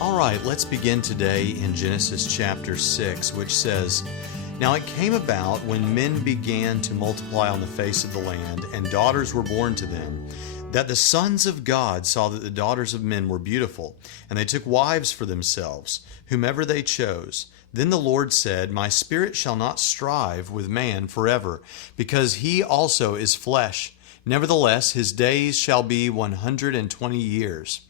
All right, let's begin today in Genesis chapter 6, which says, "Now it came about when men began to multiply on the face of the land, and daughters were born to them, that the sons of God saw that the daughters of men were beautiful, and they took wives for themselves, whomever they chose. Then the Lord said, My spirit shall not strive with man forever, because he also is flesh. Nevertheless, his days shall be 120 years.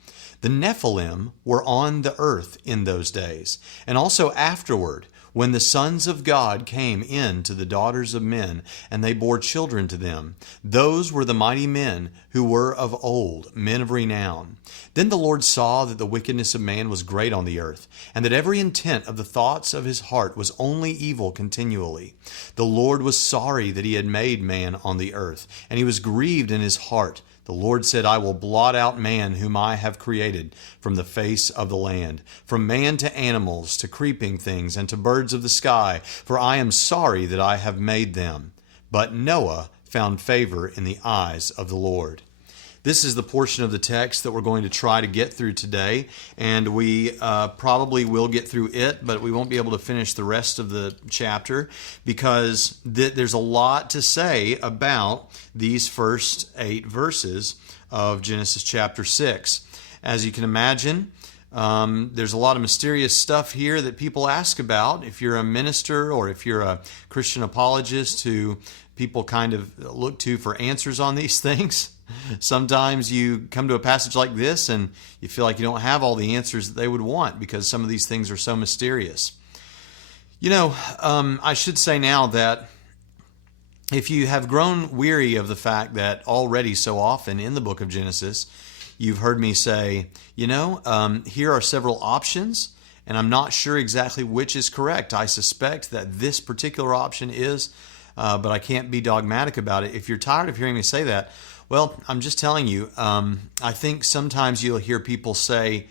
The Nephilim were on the earth in those days, and also afterward, when the sons of God came in to the daughters of men, and they bore children to them. Those were the mighty men who were of old, men of renown. Then the Lord saw that the wickedness of man was great on the earth, and that every intent of the thoughts of his heart was only evil continually. The Lord was sorry that he had made man on the earth, and he was grieved in his heart. The Lord said, I will blot out man whom I have created from the face of the land, from man to animals, to creeping things, and to birds of the sky, for I am sorry that I have made them. But Noah found favor in the eyes of the Lord." This is the portion of the text that we're going to try to get through today, and we probably will get through it, but we won't be able to finish the rest of the chapter because there's a lot to say about these first 8 verses of Genesis chapter 6. As you can imagine, there's a lot of mysterious stuff here that people ask about. If you're a minister or if you're a Christian apologist who people kind of look to for answers on these things, sometimes you come to a passage like this and you feel like you don't have all the answers that they would want because some of these things are so mysterious. You know, I should say now that if you have grown weary of the fact that already so often in the book of Genesis, you've heard me say, here are several options, and I'm not sure exactly which is correct. I suspect that this particular option is, but I can't be dogmatic about it. If you're tired of hearing me say that, well, I'm just telling you, I think sometimes you'll hear people say,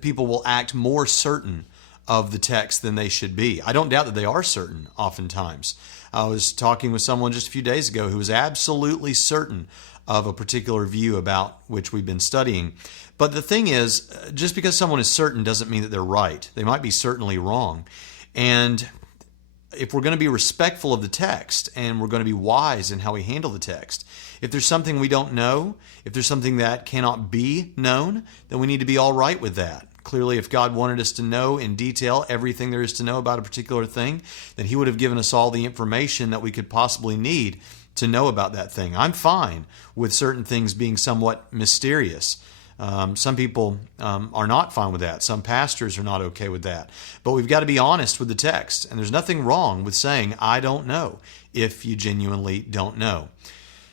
people will act more certain of the text than they should be. I don't doubt that they are certain oftentimes. I was talking with someone just a few days ago who was absolutely certain of a particular view about which we've been studying. But the thing is, just because someone is certain doesn't mean that they're right. They might be certainly wrong. And if we're going to be respectful of the text and we're going to be wise in how we handle the text, if there's something we don't know, if there's something that cannot be known, then we need to be all right with that. Clearly, if God wanted us to know in detail everything there is to know about a particular thing, then He would have given us all the information that we could possibly need to know about that thing. I'm fine with certain things being somewhat mysterious. Some people are not fine with that. Some pastors are not okay with that. But we've got to be honest with the text. And there's nothing wrong with saying, I don't know, if you genuinely don't know.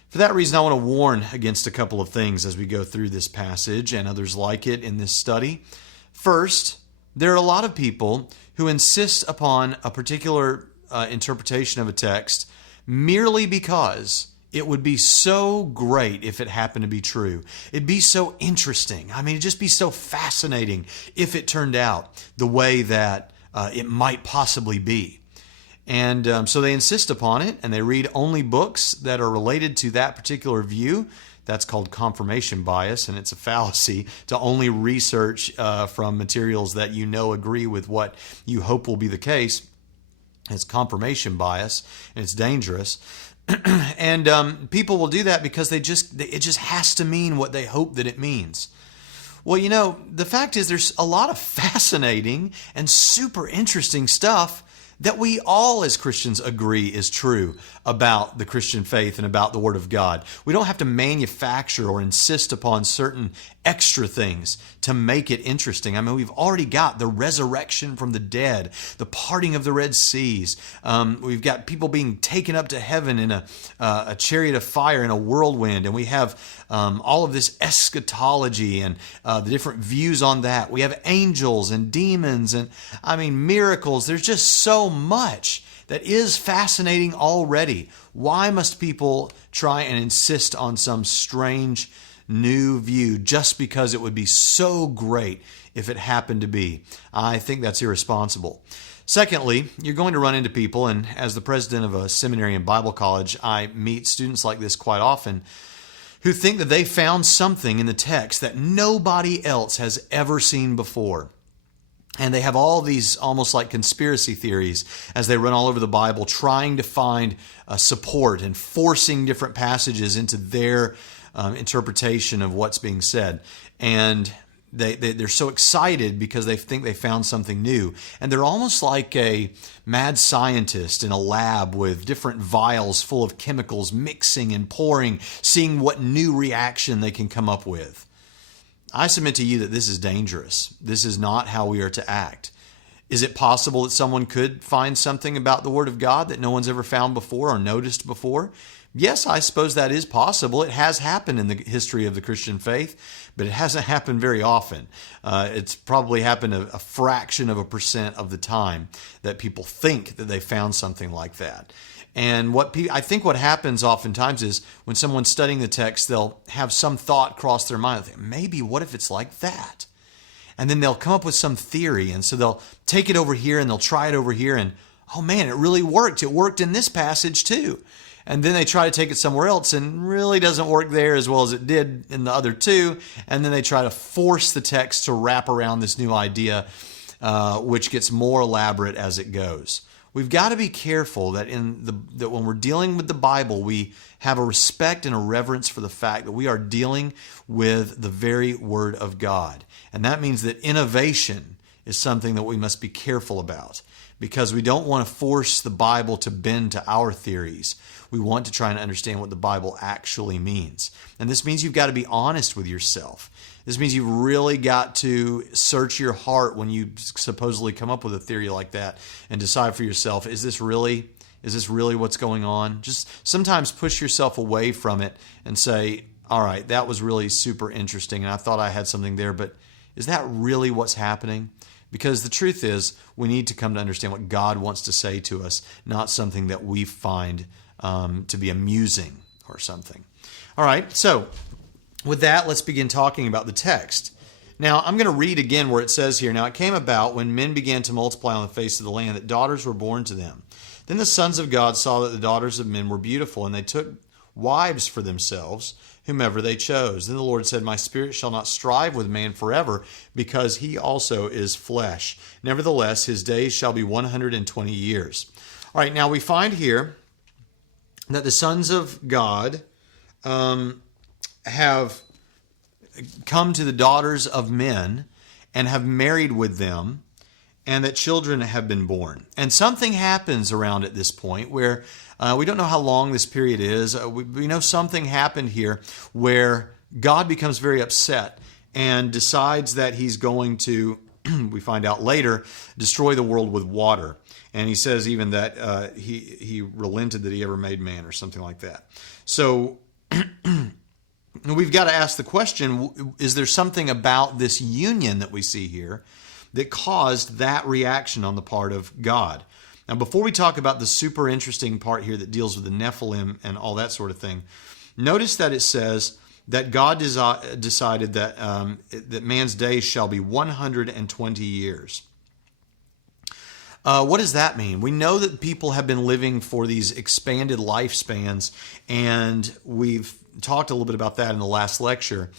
For that reason, I want to warn against a couple of things as we go through this passage and others like it in this study. First, there are a lot of people who insist upon a particular interpretation of a text merely because it would be so great if it happened to be true. It'd be so interesting. I mean, it'd just be so fascinating if it turned out the way that it might possibly be. And so they insist upon it, and they read only books that are related to that particular view. That's called confirmation bias, and it's a fallacy to only research from materials that you know agree with what you hope will be the case. It's confirmation bias, and it's dangerous. And people will do that because it just has to mean what they hope that it means. Well, the fact is there's a lot of fascinating and super interesting stuff that we all as Christians agree is true about the Christian faith and about the Word of God. We don't have to manufacture or insist upon certain extra things to make it interesting. I mean, we've already got the resurrection from the dead, the parting of the Red Seas. We've got people being taken up to heaven in a chariot of fire in a whirlwind, and we have all of this eschatology and the different views on that. We have angels and demons and, miracles. There's just so much that is fascinating already. Why must people try and insist on some strange new view just because it would be so great if it happened to be? I think that's irresponsible. Secondly, you're going to run into people, and as the president of a seminary and Bible college, I meet students like this quite often, who think that they found something in the text that nobody else has ever seen before. And they have all these almost like conspiracy theories as they run all over the Bible, trying to find support and forcing different passages into their interpretation of what's being said. And they're so excited because they think they found something new. And they're almost like a mad scientist in a lab with different vials full of chemicals mixing and pouring, seeing what new reaction they can come up with. I submit to you that this is dangerous. This is not how we are to act. Is it possible that someone could find something about the Word of God that no one's ever found before or noticed before? Yes, I suppose that is possible. It has happened in the history of the Christian faith, but it hasn't happened very often. It's probably happened a fraction of a % of the time that people think that they found something like that. And I think what happens oftentimes is when someone's studying the text, they'll have some thought cross their mind. They'll think, maybe what if it's like that? And then they'll come up with some theory. And so they'll take it over here and they'll try it over here. And, oh man, it really worked. It worked in this passage too. And then they try to take it somewhere else and really doesn't work there as well as it did in the other two. And then they try to force the text to wrap around this new idea, which gets more elaborate as it goes. We've got to be careful that that when we're dealing with the Bible, we have a respect and a reverence for the fact that we are dealing with the very Word of God. And that means that innovation is something that we must be careful about, because we don't want to force the Bible to bend to our theories. We want to try and understand what the Bible actually means. And this means you've got to be honest with yourself. This means you've really got to search your heart when you supposedly come up with a theory like that and decide for yourself, is this really what's going on? Just sometimes push yourself away from it and say, all right, that was really super interesting and I thought I had something there, but is that really what's happening? Because the truth is, we need to come to understand what God wants to say to us, not something that we find to be amusing or something. All right, so with that, let's begin talking about the text. Now, I'm going to read again where it says here, now it came about when men began to multiply on the face of the land that daughters were born to them. Then the sons of God saw that the daughters of men were beautiful, and they took wives for themselves, whomever they chose. Then the Lord said, my spirit shall not strive with man forever, because he also is flesh. Nevertheless, his days shall be 120 years. All right, now we find here that the sons of God have come to the daughters of men and have married with them, and that children have been born. And something happens around at this point where we don't know how long this period is. We know something happened here where God becomes very upset and decides that he's going to, we find out later, destroy the world with water. And he says even that he relented that he ever made man or something like that. So we've got to ask the question, is there something about this union that we see here that caused that reaction on the part of God? Now, before we talk about the super interesting part here that deals with the Nephilim and all that sort of thing, notice that it says that God decided that that man's days shall be 120 years. What does that mean? We know that people have been living for these expanded lifespans, and we've talked a little bit about that in the last lecture.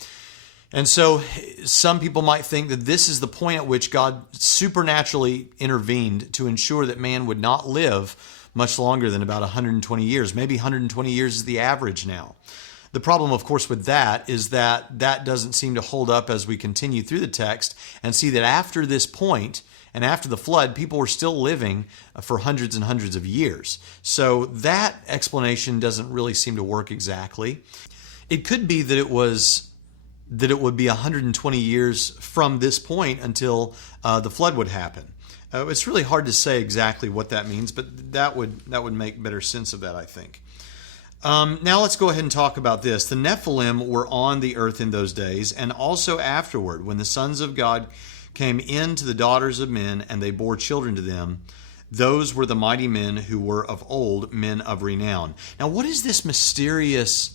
And so some people might think that this is the point at which God supernaturally intervened to ensure that man would not live much longer than about 120 years. Maybe 120 years is the average now. The problem, of course, with that is that that doesn't seem to hold up as we continue through the text and see that after this point and after the flood, people were still living for hundreds and hundreds of years. So that explanation doesn't really seem to work exactly. It could be that it would be 120 years from this point until the flood would happen. It's really hard to say exactly what that means, but that would make better sense of that, I think. Now let's go ahead and talk about this. The Nephilim were on the earth in those days, and also afterward, when the sons of God came in to the daughters of men, and they bore children to them. Those were the mighty men who were of old, men of renown. Now, what is this mysterious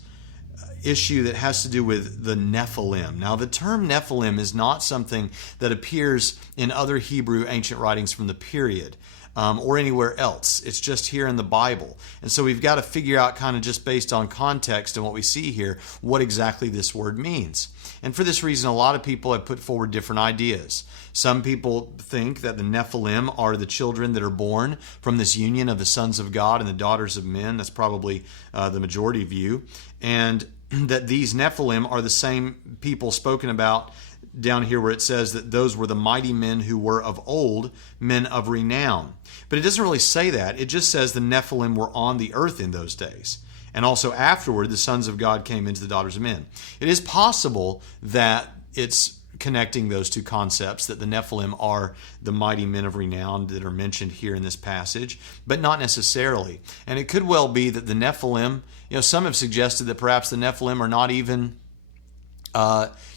issue that has to do with the Nephilim? Now, the term Nephilim is not something that appears in other Hebrew ancient writings from the period. or anywhere else. It's just here in the Bible. And so we've got to figure out, kind of just based on context and what we see here, what exactly this word means. And for this reason, a lot of people have put forward different ideas. Some people think that the Nephilim are the children that are born from this union of the sons of God and the daughters of men. That's probably the majority view. And that these Nephilim are the same people spoken about down here where it says that those were the mighty men who were of old, men of renown. But it doesn't really say that. It just says the Nephilim were on the earth in those days. And also afterward, the sons of God came into the daughters of men. It is possible that it's connecting those two concepts, that the Nephilim are the mighty men of renown that are mentioned here in this passage, but not necessarily. And it could well be that the Nephilim, some have suggested that perhaps the Nephilim are not even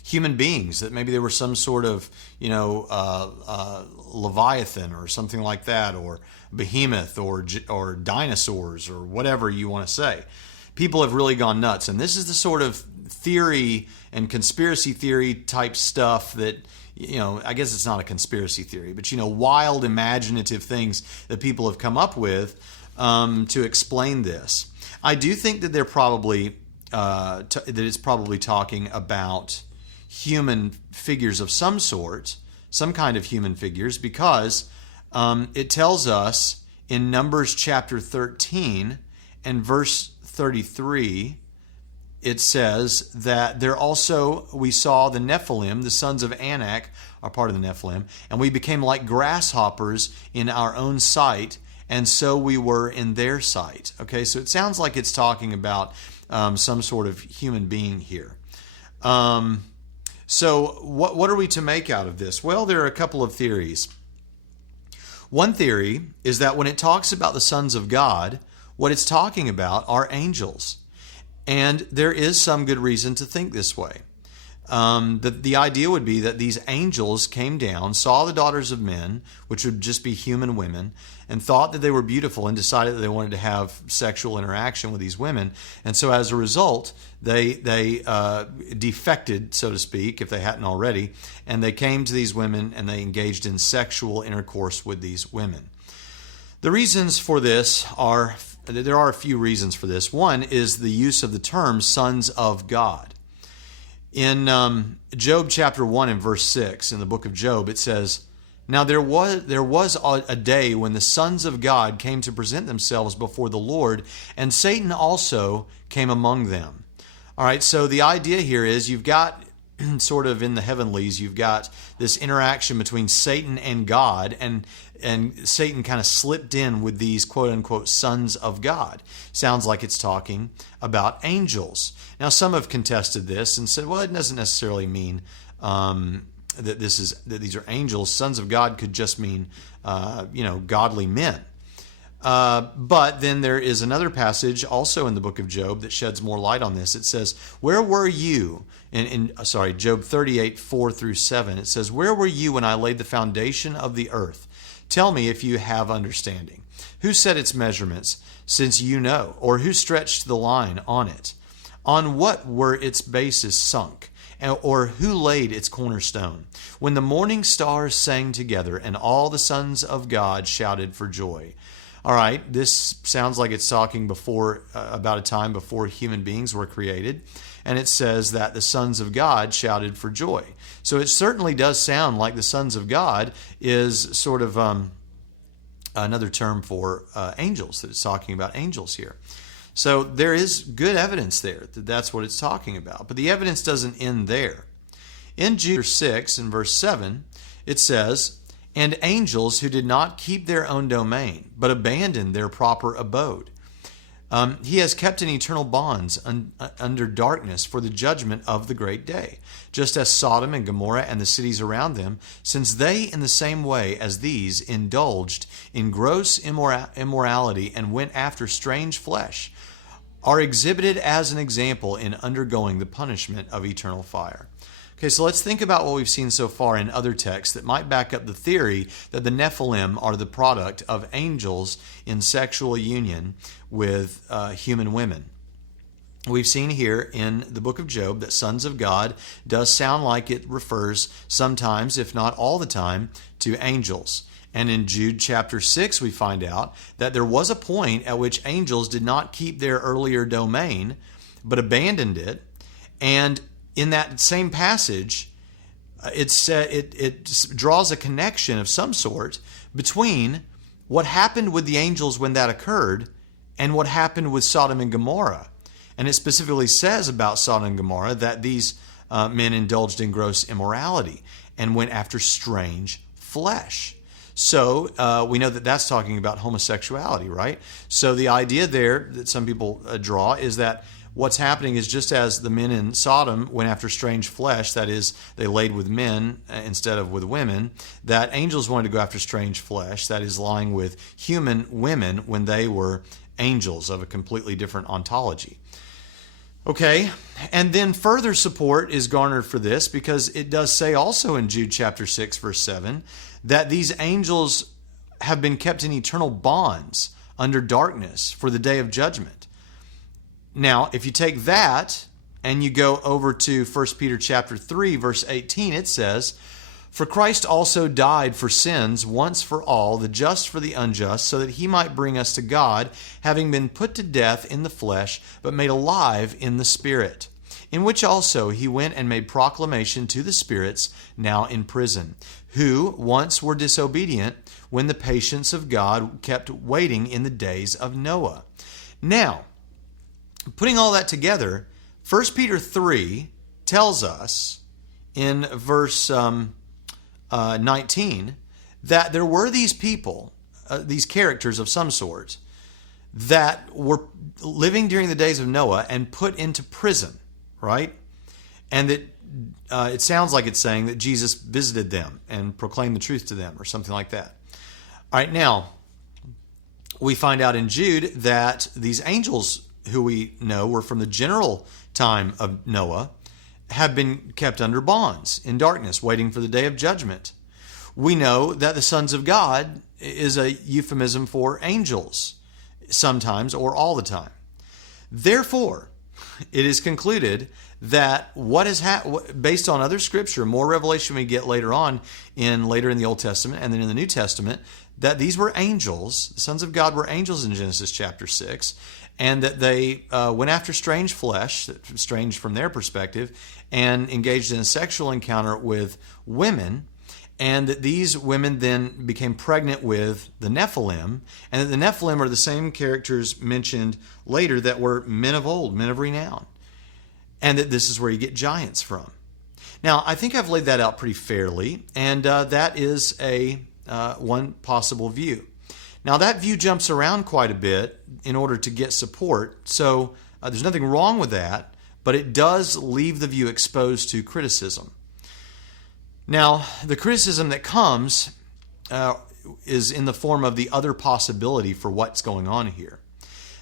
human beings, that maybe they were some sort of, Leviathan or something like that, or behemoth or dinosaurs or whatever you want to say. People have really gone nuts. And this is the sort of theory and conspiracy theory type stuff that, I guess it's not a conspiracy theory, but, wild imaginative things that people have come up with to explain this. I do think that they're probably that it's probably talking about human figures of some sort, some kind of human figures, because it tells us in Numbers chapter 13 and verse 33, it says that there also we saw the Nephilim, the sons of Anak are part of the Nephilim, and we became like grasshoppers in our own sight, and so we were in their sight. Okay, so it sounds like it's talking about some sort of human being here. So what are we to make out of this? Well, there are a couple of theories. One theory is that when it talks about the sons of God, what it's talking about are angels. And there is some good reason to think this way. The idea would be that these angels came down, saw the daughters of men, which would just be human women, and thought that they were beautiful and decided that they wanted to have sexual interaction with these women. And so as a result, they defected, so to speak, if they hadn't already, and they came to these women and they engaged in sexual intercourse with these women. The reasons for this there are a few reasons for this. One is the use of the term sons of God. In Job chapter 1 and verse 6, in the book of Job, it says, "Now there was a day when the sons of God came to present themselves before the Lord, and Satan also came among them." All right, so the idea here is you've got sort of in the heavenlies, you've got this interaction between Satan and God, and Satan kind of slipped in with these quote-unquote sons of God. Sounds like it's talking about angels. Now, some have contested this and said, well, it doesn't necessarily mean that these are angels. Sons of God could just mean, godly men. But then there is another passage also in the book of Job that sheds more light on this. It says, "Where were you?" Job 38, 4 through 7. It says, "Where were you when I laid the foundation of the earth? Tell me if you have understanding. Who set its measurements, since you know? Or who stretched the line on it? On what were its bases sunk? Or who laid its cornerstone? When the morning stars sang together, and all the sons of God shouted for joy." All right, this sounds like it's talking about a time before human beings were created. And it says that the sons of God shouted for joy. So it certainly does sound like the sons of God is sort of another term for angels, that it's talking about angels here. So there is good evidence there that that's what it's talking about. But the evidence doesn't end there. In Jude 6 and verse 7, it says, "And angels who did not keep their own domain, but abandoned their proper abode. He has kept in eternal bonds under darkness for the judgment of the great day, just as Sodom and Gomorrah and the cities around them, since they in the same way as these indulged in gross immorality and went after strange flesh, are exhibited as an example in undergoing the punishment of eternal fire." Okay, so let's think about what we've seen so far in other texts that might back up the theory that the Nephilim are the product of angels in sexual union with human women. We've seen here in the book of Job that sons of God does sound like it refers sometimes, if not all the time, to angels. And in Jude chapter 6, we find out that there was a point at which angels did not keep their earlier domain, but abandoned it. And in that same passage, it draws a connection of some sort between what happened with the angels when that occurred and what happened with Sodom and Gomorrah. And it specifically says about Sodom and Gomorrah that these men indulged in gross immorality and went after strange flesh. So we know that that's talking about homosexuality, right? So the idea there that some people draw is that what's happening is just as the men in Sodom went after strange flesh, that is, they laid with men instead of with women, that angels wanted to go after strange flesh, that is, lying with human women when they were angels of a completely different ontology. Okay, and then further support is garnered for this because it does say also in Jude chapter 6, verse 7, that these angels have been kept in eternal bonds under darkness for the day of judgment. Now, if you take that and you go over to 1 Peter chapter 3, verse 18, it says, "For Christ also died for sins once for all, the just for the unjust, so that he might bring us to God, having been put to death in the flesh, but made alive in the Spirit, in which also he went and made proclamation to the spirits now in prison, who once were disobedient when the patience of God kept waiting in the days of Noah." Now, putting all that together, 1 Peter 3 tells us in verse 19 that there were these people, these characters of some sort, that were living during the days of Noah and put into prison, right? And that it sounds like it's saying that Jesus visited them and proclaimed the truth to them or something like that. All right, now, we find out in Jude that these angels who we know were from the general time of Noah have been kept under bonds in darkness, waiting for the day of judgment. We know that the sons of God is a euphemism for angels, sometimes or all the time. Therefore, it is concluded that what is based on other scripture, more revelation we get later in the Old Testament and then in the New Testament, that these were angels, the sons of God were angels in Genesis chapter 6, and that they went after strange flesh, strange from their perspective, and engaged in a sexual encounter with women, and that these women then became pregnant with the Nephilim, and that the Nephilim are the same characters mentioned later that were men of old, men of renown, and that this is where you get giants from. Now, I think I've laid that out pretty fairly, and that is one possible view. Now, that view jumps around quite a bit in order to get support, so there's nothing wrong with that, but it does leave the view exposed to criticism. Now, the criticism that comes is in the form of the other possibility for what's going on here.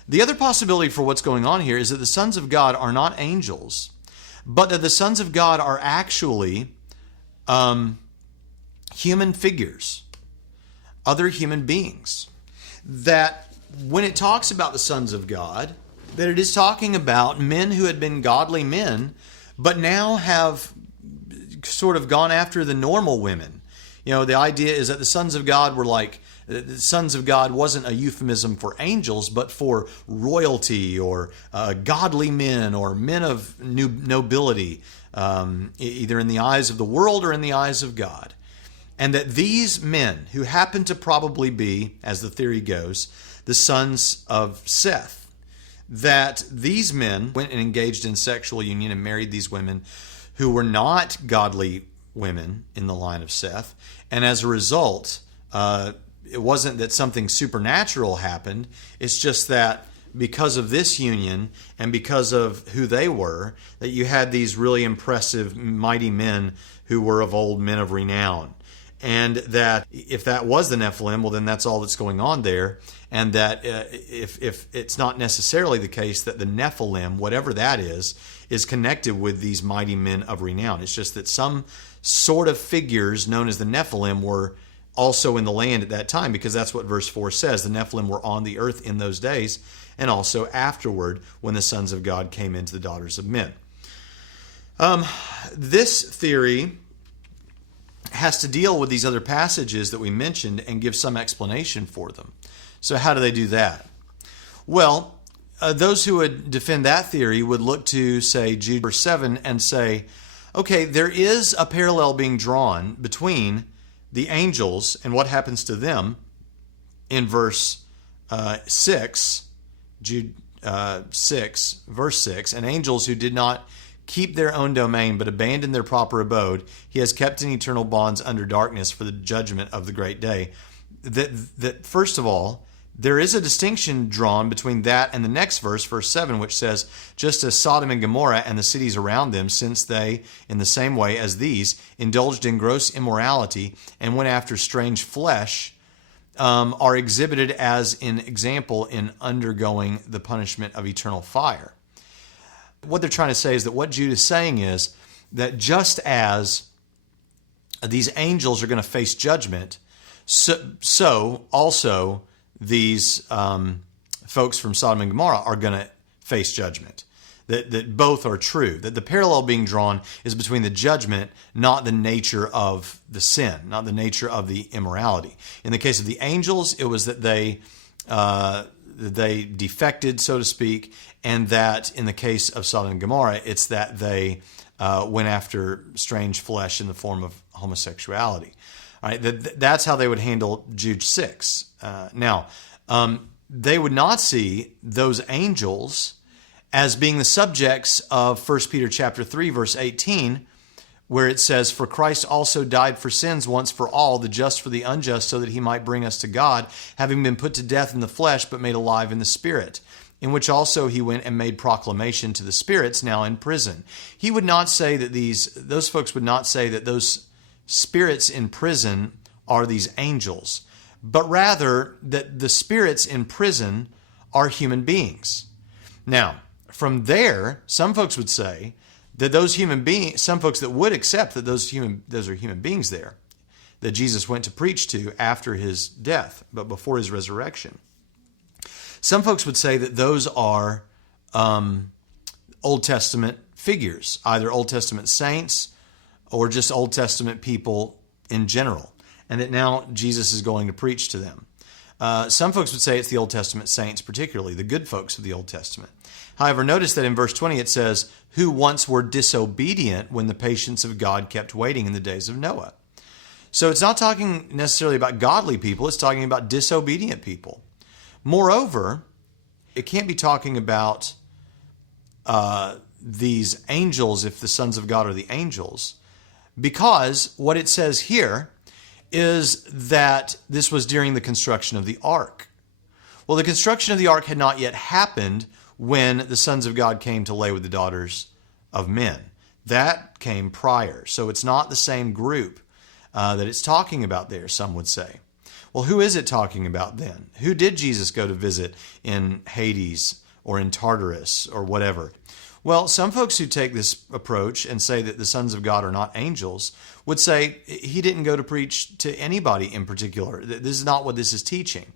The other possibility for what's going on here is that the sons of God are not angels, but that the sons of God are actually human figures, other human beings. That when it talks about the sons of God, that it is talking about men who had been godly men, but now have sort of gone after the normal women. You know, the idea is that the sons of God were like, the sons of God wasn't a euphemism for angels, but for royalty or godly men or men of nobility, either in the eyes of the world or in the eyes of God. And that these men, who happen to probably be, as the theory goes, the sons of Seth, that these men went and engaged in sexual union and married these women who were not godly women in the line of Seth. And as a result, it wasn't that something supernatural happened. It's just that because of this union and because of who they were, that you had these really impressive, mighty men who were of old, men of renown. And that if that was the Nephilim, well, then that's all that's going on there. And that if it's not necessarily the case that the Nephilim, whatever that is connected with these mighty men of renown. It's just that some sort of figures known as the Nephilim were also in the land at that time, because that's what verse 4 says. The Nephilim were on the earth in those days, and also afterward when the sons of God came into the daughters of men. This theory has to deal with these other passages that we mentioned and give some explanation for them. So how do they do that? Well, those who would defend that theory would look to, say, Jude verse 7 and say, okay, there is a parallel being drawn between the angels and what happens to them in verse 6, Jude 6, verse 6, and angels who did not keep their own domain but abandoned their proper abode, he has kept in eternal bonds under darkness for the judgment of the great day. That first of all, there is a distinction drawn between that and the next verse, verse 7, which says, just as Sodom and Gomorrah and the cities around them, since they, in the same way as these, indulged in gross immorality and went after strange flesh, are exhibited as an example in undergoing the punishment of eternal fire. What they're trying to say is that what Jude is saying is that just as these angels are going to face judgment, so also these folks from Sodom and Gomorrah are going to face judgment. That both are true. That the parallel being drawn is between the judgment, not the nature of the sin, not the nature of the immorality. In the case of the angels, it was that they defected, so to speak, and that in the case of Sodom and Gomorrah, it's that they went after strange flesh in the form of homosexuality. All right, that's how they would handle Jude 6. Now, they would not see those angels as being the subjects of 1 Peter chapter 3, verse 18, where it says, for Christ also died for sins once for all, the just for the unjust, so that he might bring us to God, having been put to death in the flesh, but made alive in the spirit, in which also he went and made proclamation to the spirits now in prison. He would not say that those folks would not say that those spirits in prison are these angels, but rather that the spirits in prison are human beings. Now, from there, some folks would say that those human beings, some folks that would accept that those are human beings there, that Jesus went to preach to after his death, but before his resurrection. Some folks would say that those are Old Testament figures, either Old Testament saints or just Old Testament people in general, and that now Jesus is going to preach to them. Some folks would say it's the Old Testament saints, particularly the good folks of the Old Testament. However, notice that in verse 20 it says, who once were disobedient when the patience of God kept waiting in the days of Noah. So it's not talking necessarily about godly people, it's talking about disobedient people. Moreover, it can't be talking about these angels if the sons of God are the angels, because what it says here is that this was during the construction of the ark. Well, the construction of the ark had not yet happened when the sons of God came to lay with the daughters of men. That came prior. So it's not the same group that it's talking about there, some would say. Well, who is it talking about then? Who did Jesus go to visit in Hades or in Tartarus or whatever? Well, some folks who take this approach and say that the sons of God are not angels would say he didn't go to preach to anybody in particular. This is not what this is teaching.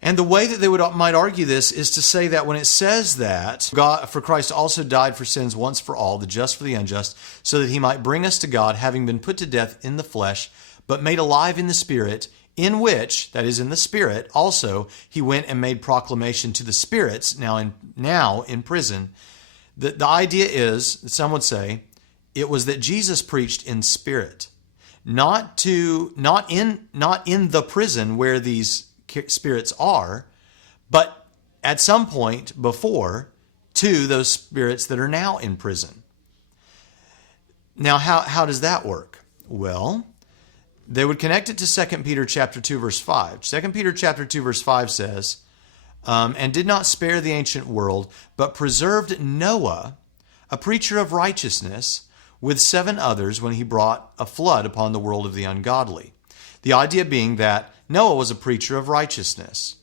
And the way that they might argue this is to say that when it says that God, for Christ also died for sins once for all, the just for the unjust, so that he might bring us to God, having been put to death in the flesh, but made alive in the spirit, in which, that is in the spirit, also he went and made proclamation to the spirits now in prison. The idea is, some would say, it was that Jesus preached in spirit, not in the prison where these spirits are, but at some point before to those spirits that are now in prison. Now, how does that work? Well, they would connect it to 2 Peter chapter 2, verse 5. 2 Peter chapter 2, verse 5 says, and did not spare the ancient world, but preserved Noah, a preacher of righteousness, with 7 others when he brought a flood upon the world of the ungodly. The idea being that Noah was a preacher of righteousness.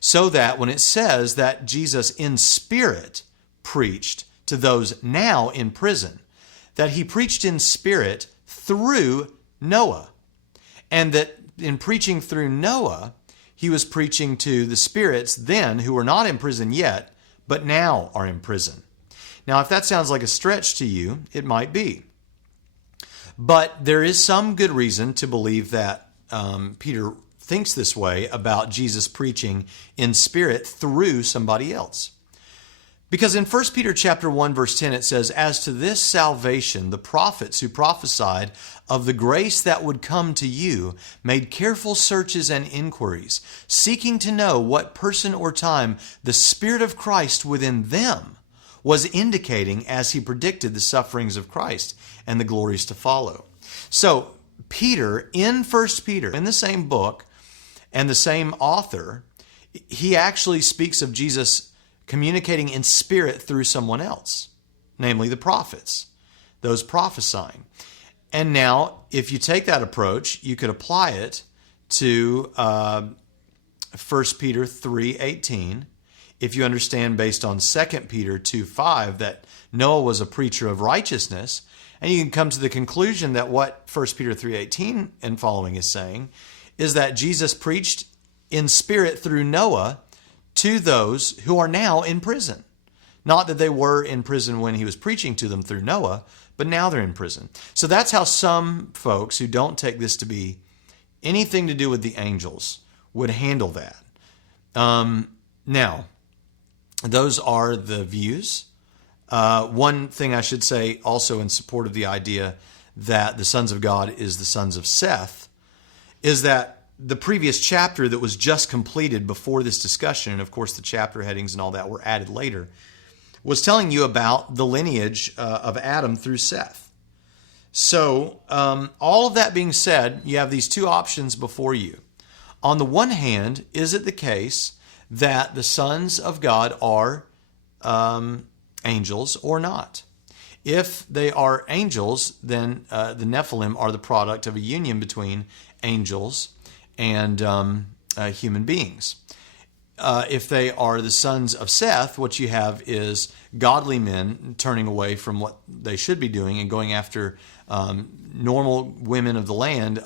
So that when it says that Jesus in spirit preached to those now in prison, that he preached in spirit through Noah. And that in preaching through Noah, he was preaching to the spirits then who were not in prison yet, but now are in prison. Now, if that sounds like a stretch to you, it might be. But there is some good reason to believe that Peter thinks this way about Jesus preaching in spirit through somebody else. Because in 1 Peter chapter 1, verse 10, it says, "As to this salvation, the prophets who prophesied of the grace that would come to you made careful searches and inquiries, seeking to know what person or time the Spirit of Christ within them was indicating as he predicted the sufferings of Christ and the glories to follow." So Peter, in 1 Peter, in the same book and the same author, he actually speaks of Jesus communicating in spirit through someone else, namely the prophets, those prophesying. And now, if you take that approach, you could apply it to 1 Peter 3:18. If you understand based on 2 Peter 2:5 that Noah was a preacher of righteousness, and you can come to the conclusion that what 1 Peter 3:18 and following is saying is that Jesus preached in spirit through Noah to those who are now in prison. Not that they were in prison when he was preaching to them through Noah, but now they're in prison. So that's how some folks who don't take this to be anything to do with the angels would handle that. Now, those are the views. One thing I should say also in support of the idea that the sons of God is the sons of Seth is that the previous chapter that was just completed before this discussion, and of course the chapter headings and all that were added later, was telling you about the lineage of Adam through Seth. So all of that being said, you have these two options before you. On the one hand, is it the case that the sons of God are angels or not? If they are angels, then the Nephilim are the product of a union between angels and human beings. If they are the sons of Seth, what you have is godly men turning away from what they should be doing and going after normal women of the land,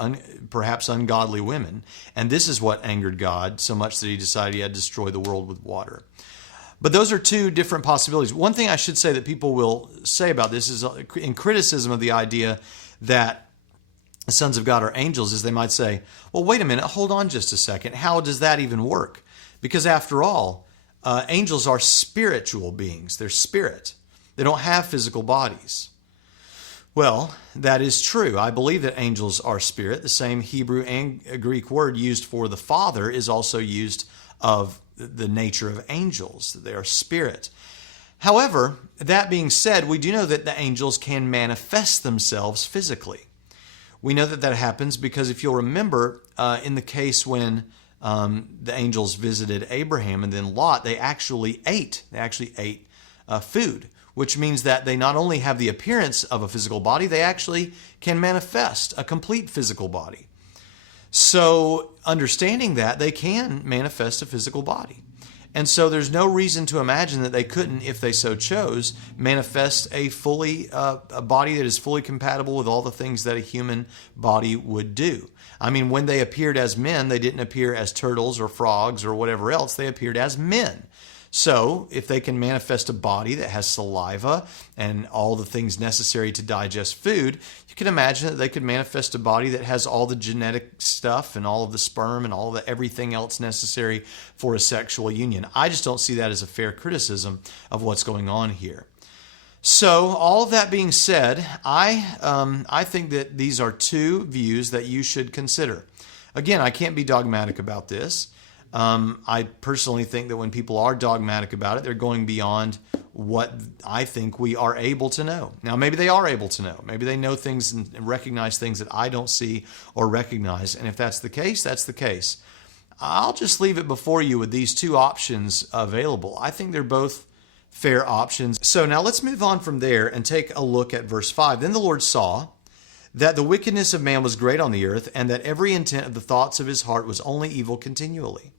perhaps ungodly women. And this is what angered God so much that he decided he had to destroy the world with water. But those are two different possibilities. One thing I should say that people will say about this is in criticism of the idea that the sons of God are angels is they might say, well, wait a minute, hold on just a second. How does that even work? Because after all, angels are spiritual beings. They're spirit. They don't have physical bodies. Well, that is true. I believe that angels are spirit. The same Hebrew and Greek word used for the Father is also used of the nature of angels. They are spirit. However, that being said, we do know that the angels can manifest themselves physically. We know that that happens because if you'll remember, in the case when the angels visited Abraham and then Lot, they actually ate. They actually ate food, which means that they not only have the appearance of a physical body, they actually can manifest a complete physical body. So understanding that, they can manifest a physical body. And so there's no reason to imagine that they couldn't, if they so chose, manifest a body that is fully compatible with all the things that a human body would do. I mean, when they appeared as men, they didn't appear as turtles or frogs or whatever else. They appeared as men. So if they can manifest a body that has saliva and all the things necessary to digest food, you can imagine that they could manifest a body that has all the genetic stuff and all of the sperm and all of everything else necessary for a sexual union. I just don't see that as a fair criticism of what's going on here. So all of that being said, I think that these are two views that you should consider. Again, I can't be dogmatic about this. I personally think that when people are dogmatic about it, they're going beyond what I think we are able to know. Now, maybe they are able to know. Maybe they know things and recognize things that I don't see or recognize. And if that's the case, that's the case. I'll just leave it before you with these two options available. I think they're both fair options. So now let's move on from there and take a look at verse 5. Then the Lord saw that the wickedness of man was great on the earth, and that every intent of the thoughts of his heart was only evil continually.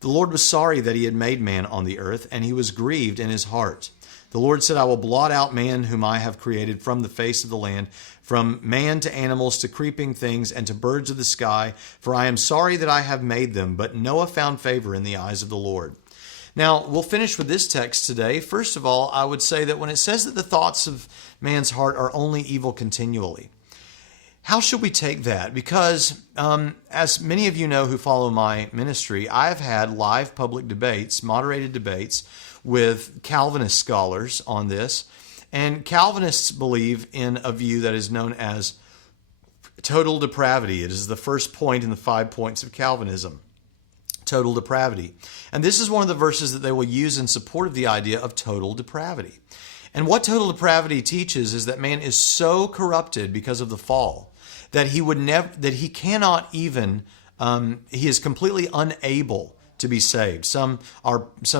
The Lord was sorry that he had made man on the earth, and he was grieved in his heart. The Lord said, I will blot out man whom I have created from the face of the land, from man to animals to creeping things and to birds of the sky, for I am sorry that I have made them. But Noah found favor in the eyes of the Lord. Now, we'll finish with this text today. First of all, I would say that when it says that the thoughts of man's heart are only evil continually, How should we take that? Because as many of you know who follow my ministry, I've had live public debates, moderated debates with Calvinist scholars on this. And Calvinists believe in a view that is known as total depravity. It is the first point in the 5 points of Calvinism. Total depravity. And this is one of the verses that they will use in support of the idea of total depravity. And what total depravity teaches is that man is so corrupted because of the fall that he is completely unable to be saved. Some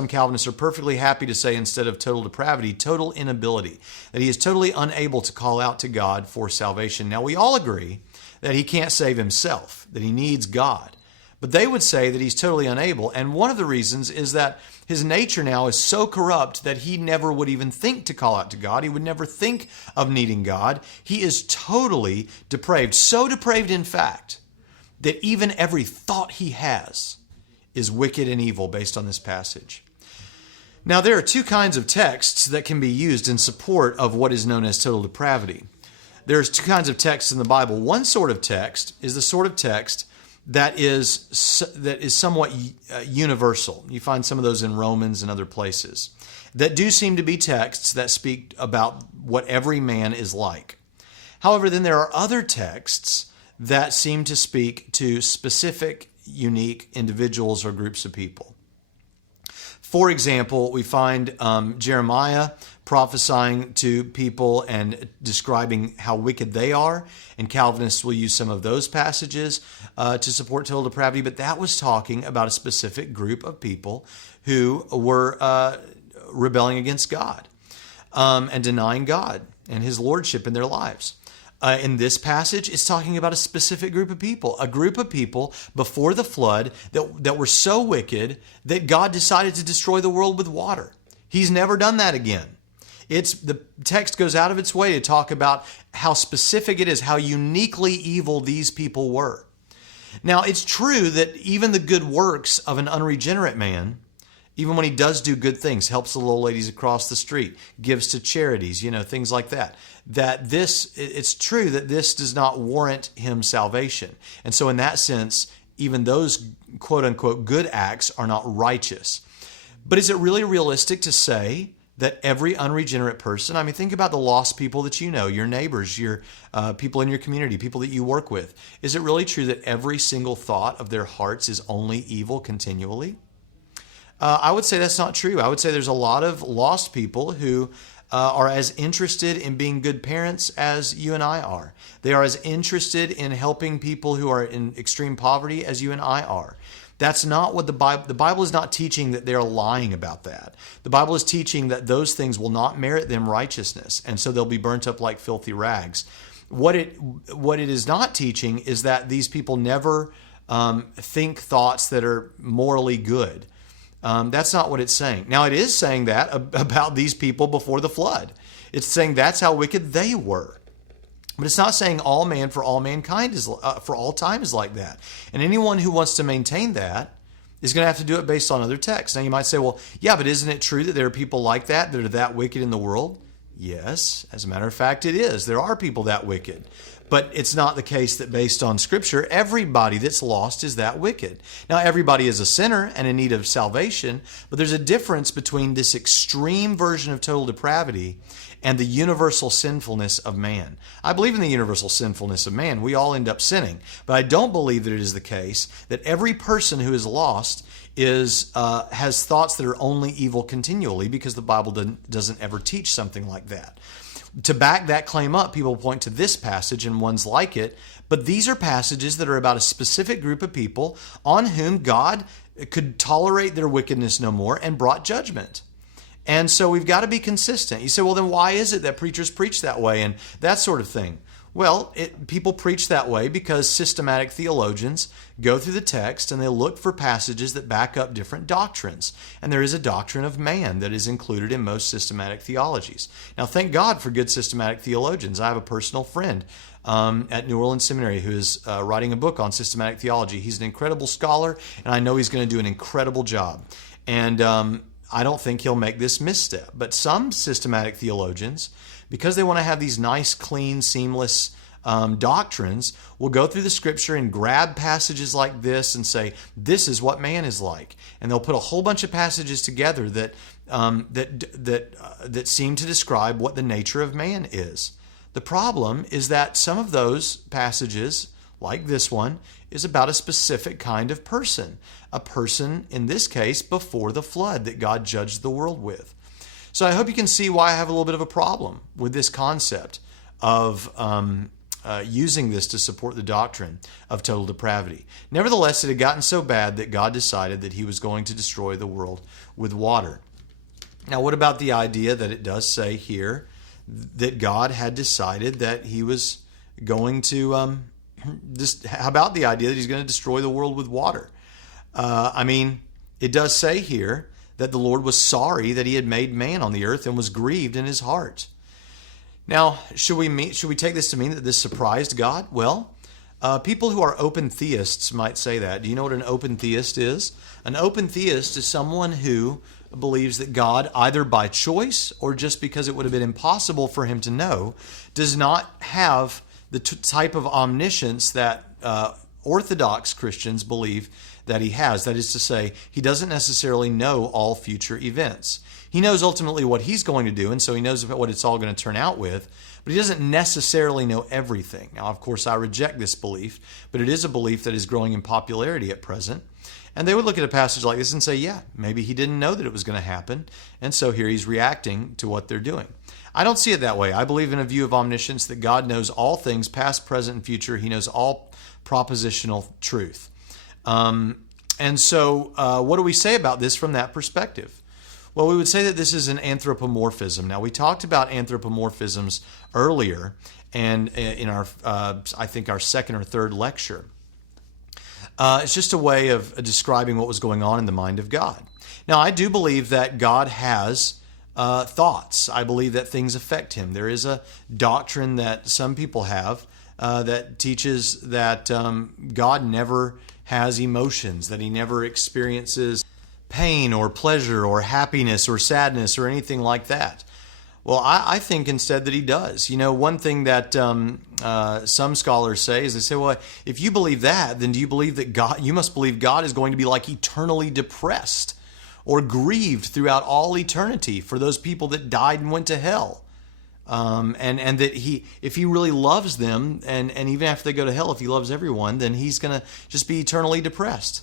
Calvinists are perfectly happy to say, instead of total depravity, total inability, that he is totally unable to call out to God for salvation. Now, we all agree that he can't save himself, that he needs God. But they would say that he's totally unable. And one of the reasons is that his nature now is so corrupt that he never would even think to call out to God. He would never think of needing God. He is totally depraved. So depraved, in fact, that even every thought he has is wicked and evil based on this passage. Now, there are two kinds of texts that can be used in support of what is known as total depravity. There's two kinds of texts in the Bible. One sort of text is the sort of text that is somewhat universal. You find some of those in Romans and other places that do seem to be texts that speak about what every man is like. However, then there are other texts that seem to speak to specific, unique individuals or groups of people. For example, we find Jeremiah prophesying to people and describing how wicked they are, and Calvinists will use some of those passages to support total depravity, but that was talking about a specific group of people who were rebelling against God and denying God and his lordship in their lives. In this passage, it's talking about a specific group of people before the flood that were so wicked that God decided to destroy the world with water. He's never done that again. The text goes out of its way to talk about how specific it is, how uniquely evil these people were. Now, it's true that even the good works of an unregenerate man, even when he does do good things, helps the little ladies across the street, gives to charities, things like that, it's true that this does not warrant him salvation. And so in that sense, even those quote-unquote good acts are not righteous. But is it really realistic to say that every unregenerate person, think about the lost people that you know, your neighbors, your people in your community, people that you work with. Is it really true that every single thought of their hearts is only evil continually? I would say that's not true. I would say there's a lot of lost people who are as interested in being good parents as you and I are. They are as interested in helping people who are in extreme poverty as you and I are. That's not what the Bible is not teaching that they're lying about that. The Bible is teaching that those things will not merit them righteousness, and so they'll be burnt up like filthy rags. What it is not teaching is that these people never think thoughts that are morally good. That's not what it's saying. Now, it is saying that about these people before the flood. It's saying that's how wicked they were. But it's not saying all man for all mankind is for all time is like that. And anyone who wants to maintain that is going to have to do it based on other texts. Now, you might say, well, yeah, but isn't it true that there are people like that are that wicked in the world? Yes, as a matter of fact, it is. There are people that wicked. But it's not the case that based on Scripture, everybody that's lost is that wicked. Now, everybody is a sinner and in need of salvation, but there's a difference between this extreme version of total depravity and the universal sinfulness of man. I believe in the universal sinfulness of man. We all end up sinning. But I don't believe that it is the case that every person who is lost has thoughts that are only evil continually, because the Bible doesn't ever teach something like that. To back that claim up, people point to this passage and ones like it, but these are passages that are about a specific group of people on whom God could tolerate their wickedness no more and brought judgment. And so we've got to be consistent. You say, well, then why is it that preachers preach that way and that sort of thing? Well, people preach that way because systematic theologians go through the text and they look for passages that back up different doctrines. And there is a doctrine of man that is included in most systematic theologies. Now, thank God for good systematic theologians. I have a personal friend at New Orleans Seminary who is writing a book on systematic theology. He's an incredible scholar, and I know he's going to do an incredible job. And I don't think he'll make this misstep. But some systematic theologians, because they want to have these nice, clean, seamless doctrines will go through the scripture and grab passages like this and say, this is what man is like. And they'll put a whole bunch of passages together that seem to describe what the nature of man is. The problem is that some of those passages, like this one, is about a specific kind of person. A person, in this case, before the flood that God judged the world with. So I hope you can see why I have a little bit of a problem with this concept of using this to support the doctrine of total depravity. Nevertheless, it had gotten so bad that God decided that he was going to destroy the world with water. Now, what about the idea that it does say here that God had decided that he was going to, how about the idea that he's going to destroy the world with water? It does say here that the Lord was sorry that he had made man on the earth and was grieved in his heart. Now, should we take this to mean that this surprised God? Well, people who are open theists might say that. Do you know what an open theist is? An open theist is someone who believes that God, either by choice or just because it would have been impossible for him to know, does not have the type of omniscience that Orthodox Christians believe that he has. That is to say, he doesn't necessarily know all future events. He knows ultimately what he's going to do, and so he knows what it's all going to turn out with, but he doesn't necessarily know everything. Now, of course, I reject this belief, but it is a belief that is growing in popularity at present. And they would look at a passage like this and say, yeah, maybe he didn't know that it was going to happen, and so here he's reacting to what they're doing. I don't see it that way. I believe in a view of omniscience that God knows all things, past, present, and future. He knows all propositional truth. And so what do we say about this from that perspective? Well, we would say that this is an anthropomorphism. Now, we talked about anthropomorphisms earlier, and in our, I think, our second or third lecture. It's just a way of describing what was going on in the mind of God. Now, I do believe that God has thoughts. I believe that things affect him. There is a doctrine that some people have that teaches that God never has emotions, that he never experiences pain or pleasure or happiness or sadness or anything like that. Well, I think instead that he does. You know, one thing that some scholars say is they say, well, if you believe that, then do you believe that God, you must believe God is going to be like eternally depressed or grieved throughout all eternity for those people that died and went to hell. And that if he really loves them, and even after they go to hell, if he loves everyone, then he's going to just be eternally depressed.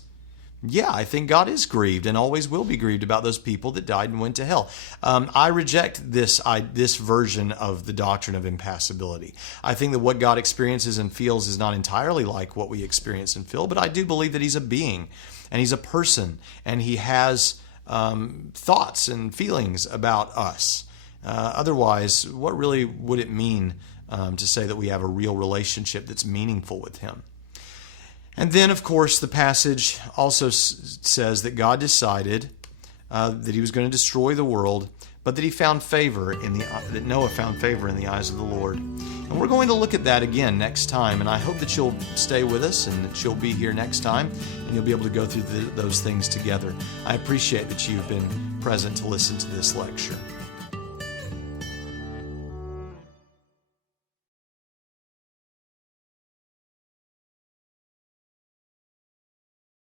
Yeah, I think God is grieved and always will be grieved about those people that died and went to hell. I reject this version of the doctrine of impassibility. I think that what God experiences and feels is not entirely like what we experience and feel, but I do believe that he's a being and he's a person and he has thoughts and feelings about us. Otherwise, what really would it mean to say that we have a real relationship that's meaningful with him? And then, of course, the passage also says that God decided that he was going to destroy the world, but that he found favor that Noah found favor in the eyes of the Lord. And we're going to look at that again next time, and I hope that you'll stay with us and that you'll be here next time, and you'll be able to go through those things together. I appreciate that you've been present to listen to this lecture.